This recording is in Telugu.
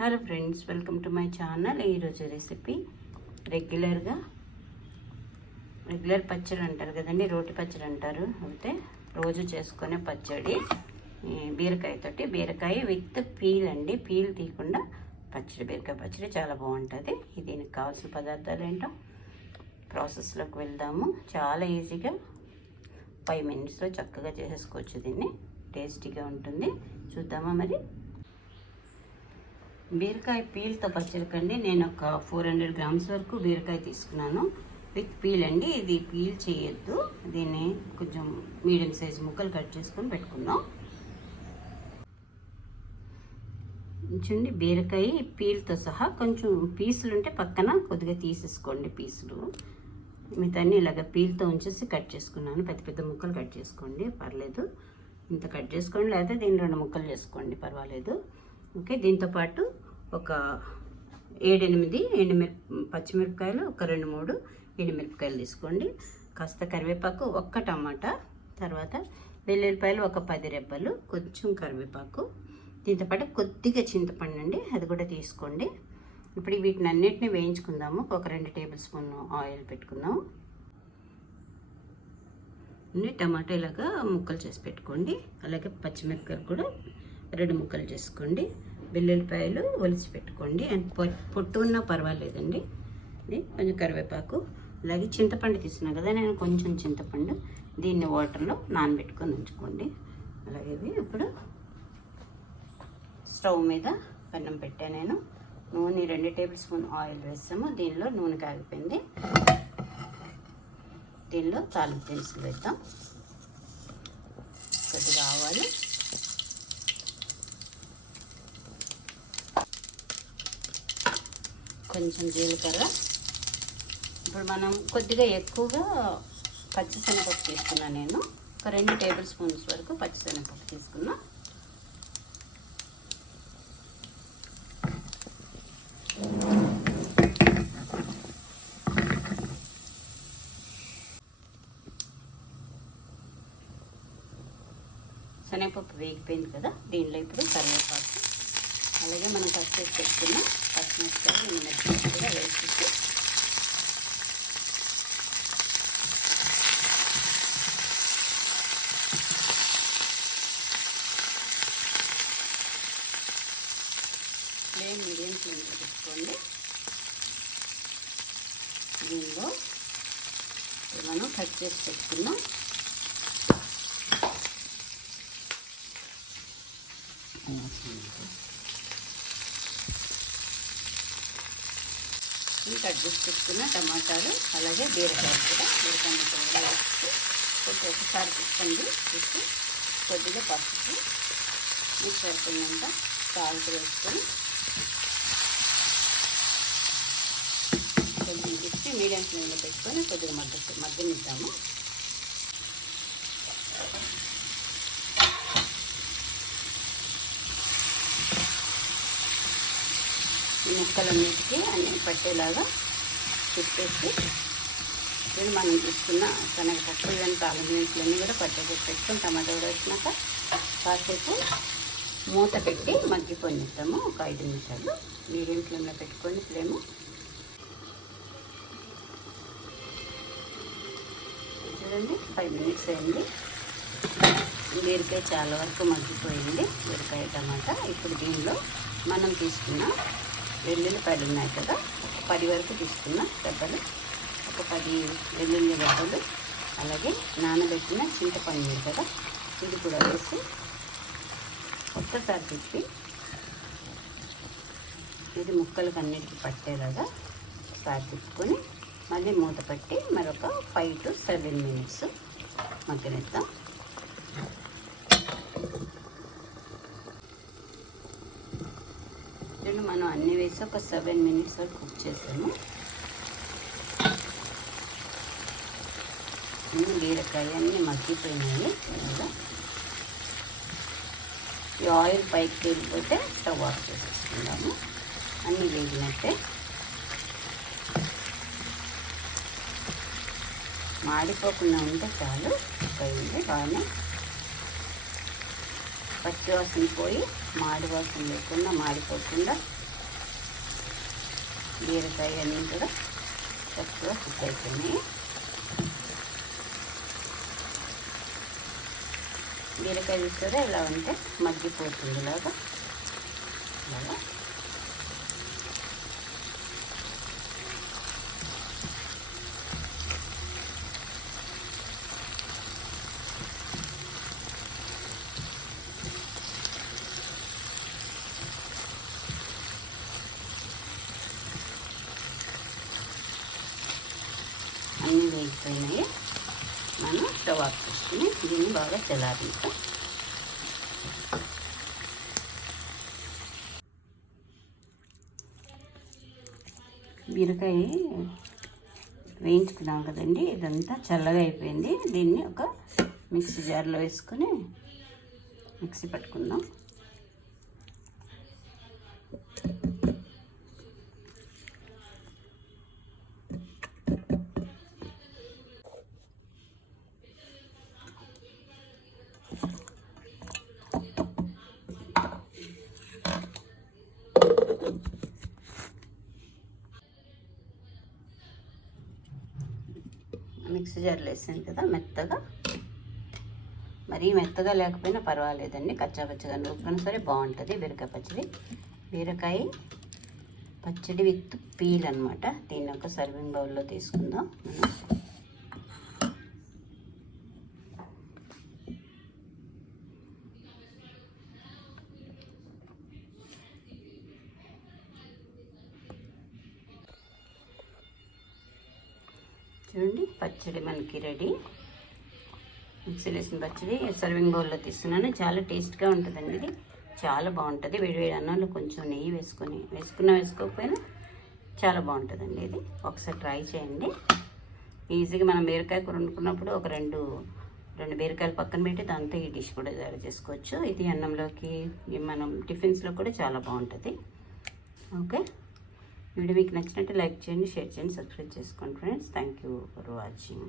Hello friends welcome to my channel. ఈరోజు రెసిపీ రెగ్యులర్గా రెగ్యులర్ పచ్చడి అంటారు కదండి రోటి పచ్చడి అంటారు. అయితే రోజు చేసుకునే పచ్చడి బీరకాయతోటి బీరకాయ విత్ పీల్ అండి. పీల్ తీయకుండా పచ్చడి బీరకాయ పచ్చడి చాలా బాగుంటుంది. దీనికి కావాల్సిన పదార్థాలు ఏంటో ప్రాసెస్లోకి వెళ్దాము. చాలా ఈజీగా ఫైవ్ మినిట్స్లో చక్కగా చేసేసుకోవచ్చు దీన్ని. టేస్టీగా ఉంటుంది. చూద్దామా మరి? బీరకాయ పీల్తో పచ్చడికండి నేను ఒక ఫోర్ హండ్రెడ్ గ్రామ్స్ వరకు బీరకాయ తీసుకున్నాను. విత్ పీల్ అండి. ఇది పీల్ చేయొద్దు. దీన్ని కొంచెం మీడియం సైజ్ ముక్కలు కట్ చేసుకొని పెట్టుకుందాం. చూడండి బీరకాయ పీల్తో సహా కొంచెం పీసులు ఉంటే పక్కన కొద్దిగా తీసేసుకోండి పీసులు. మిగతాన్ని ఇలాగ పీల్తో ఉంచేసి కట్ చేసుకున్నాను. పెద్ద పెద్ద ముక్కలు కట్ చేసుకోండి. పర్లేదు. ఇంత కట్ చేసుకోండి. లేదా దీన్ని రెండు ముక్కలు చేసుకోండి. పర్వాలేదు. ఓకే దీంతోపాటు ఒక ఏడెనిమిది ఎండుమిరప పచ్చిమిరపకాయలు ఒక రెండు మూడు ఎండుమిరపకాయలు తీసుకోండి. కాస్త కరివేపాకు ఒక్క టమాటా తర్వాత వెల్లుల్లిపాయలు ఒక పది రెబ్బలు కొంచెం కరివేపాకు. దీంతోపాటు కొద్దిగా చింతపండు అండి అది కూడా తీసుకోండి. ఇప్పుడు వీటిని అన్నిటిని వేయించుకుందాము. ఒక రెండు టేబుల్ స్పూన్ ఆయిల్ పెట్టుకుందాము అన్ని టమాటా ఇలాగా ముక్కలు చేసి పెట్టుకోండి. అలాగే పచ్చిమిరపకాయలు కూడా రెండు ముక్కలు చేసుకోండి. వెల్లుల్లిపాయలు ఒలిచి పెట్టుకోండి అండ్ పొట్టు ఉన్నా పర్వాలేదండి. కొంచెం కరివేపాకు అలాగే చింతపండు తీసుకున్నా కదా నేను కొంచెం చింతపండు దీన్ని వాటర్లో నానబెట్టుకొని ఉంచుకోండి. అలాగే ఇప్పుడు స్టవ్ మీద పెన్నం పెట్టా నేను. నూనె రెండు టేబుల్ స్పూన్ ఆయిల్ వేసాము. దీనిలో నూనె కాగిపోయింది. దీనిలో తాలింపు దినుసులు వేద్దాం. కొద్దిగా ఆవాలు కొంచెం జీలకర్ర. ఇప్పుడు మనం కొద్దిగా ఎక్కువగా పచ్చిశనగపప్పు తీసుకున్నా నేను. ఒక రెండు టేబుల్ స్పూన్స్ వరకు పచ్చిశనగపప్పు తీసుకున్నా. శనగపప్పు వేగిపోయింది కదా దీనిలో ఇప్పుడు కరివేపాకు. అలాగే మనం కట్ చేసి పెట్టుకున్న పచ్చిమిరపకాయ మిరపకాయలు కూడా వేసేసి ఫ్లేమ్ మీడియం ఫ్లేమ్లో పెట్టుకోండి దీనిలో మనం కట్ చేసి పెట్టుకున్నాం. కట్ చేసి పెట్టుకున్న టమాటాలు అలాగే బీరకాయ కూడా బీరకాయ కూడా వేసి కొంచెం ఒకసారి తిప్పండి తీసి కొద్దిగా పసుపు మిక్స్ సరిపోయినంత సాల్ట్ వేసుకొని కొంచెం తిప్పి మీడియం ఫ్లేమ్లో పెట్టుకొని కొద్దిగా మగ్గ మగ్గనిద్దాము. ఈ ముక్కలన్నిటికీ అన్ని పట్టేలాగా తిప్పేసి ఇది మనం తీసుకున్న శనగపప్పు ఇవన్నీ తాలింపులన్నీ కూడా పట్టేసి పెట్టుకుని టమాటా కూడా వచ్చినాక కాసేపు మూత పెట్టి మగ్గిపోనిద్దాము. ఒక ఐదు నిమిషాలు మీడియం ఫ్లేమ్లో పెట్టుకొని ఫ్లేము చూడండి. ఫైవ్ మినిట్స్ అయింది. బీరకాయ చాలా వరకు మగ్గిపోయింది. బీరకాయ టమాటా ఇప్పుడు దీనిలో మనం తీసుకున్న వెల్లుల్లిపాయలు ఉన్నాయి కదా. ఒక పది వరకు తీసుకున్న దెబ్బలు ఒక పది వెల్లుల్లి దెబ్బలు అలాగే నానబెట్టిన చింతపండు కదా. ఇది కూడా వేసి ఒక్కసారి తిప్పి ఇది ముక్కలకు అన్నిటికీ పట్టేలాగా సార్ తిప్పుకొని మళ్ళీ మూత పెట్టి మరొక ఫైవ్ టు సెవెన్ మినిట్స్ మగ్గనిద్దాం. రెండు మనం అన్ని వేసి ఒక సెవెన్ మినిట్స్ వరకు కుక్ చేసాము. అన్ని బీరకాయ అన్నీ మగ్గిపోయినాయి. ఈ ఆయిల్ పైకి వెళ్ళిపోతే స్టవ్ ఆఫ్ చేసేసుకుందాము. అన్నీ వేగినట్టే. మాడిపోకుండా ఉంటే చాలు. పోయింది బాగానే. పచ్చి వాసన పోయి మాడి వాసన లేకుండా మాడిపోకుండా బీరకాయ అన్నీ కూడా చక్కగా కుక్ అయిపోయినాయి. బీరకాయ చూస్తారా ఇలా ఉంటే మగ్గిపోతుంది లాగా. ఇలాగా అన్నీ వేగిపోయినాయి మనం స్టవ్ ఆఫ్ దీన్ని బాగా తెల్లారించాం బీరకాయ వేయించుకున్నాం కదండి ఇదంతా చల్లగా అయిపోయింది. దీన్ని ఒక మిక్సీ జార్లో వేసుకొని మిక్సీ పట్టుకుందాం. మిక్సీ జార్లో వేసాను కదా మెత్తగా. మరీ మెత్తగా లేకపోయినా పర్వాలేదండి. కచ్చాపచ్చగా నూరుకున్నా సరే బాగుంటుంది. బీరకాయ పచ్చడి. బీరకాయ పచ్చడి విత్ పీల్ అనమాట దీన్ని ఒక సర్వింగ్ బౌల్లో తీసుకుందాం మనం. చూడండి పచ్చడి మనకి రెడీ మిక్సీలో వేసిన పచ్చడి సర్వింగ్ బౌల్లో తీస్తున్నాను. చాలా టేస్ట్గా ఉంటుందండి ఇది. చాలా బాగుంటుంది. వేడివేడి అన్నంలో కొంచెం నెయ్యి వేసుకొని వేసుకున్నా వేసుకోకపోయినా చాలా బాగుంటుందండి ఇది. ఒకసారి ట్రై చేయండి. ఈజీగా మనం బీరకాయ కూర వండుకున్నప్పుడు ఒక రెండు రెండు బీరకాయలు పక్కన పెట్టి దాంతో ఈ డిష్ కూడా తయారు చేసుకోవచ్చు. ఇది అన్నంలోకి మనం టిఫిన్స్లో కూడా చాలా బాగుంటుంది. ఓకే వీడియో మీకు నచ్చినట్టు లైక్ చేయండి షేర్ చేయండి సబ్స్క్రైబ్ చేసుకోండి friends. Thank you for watching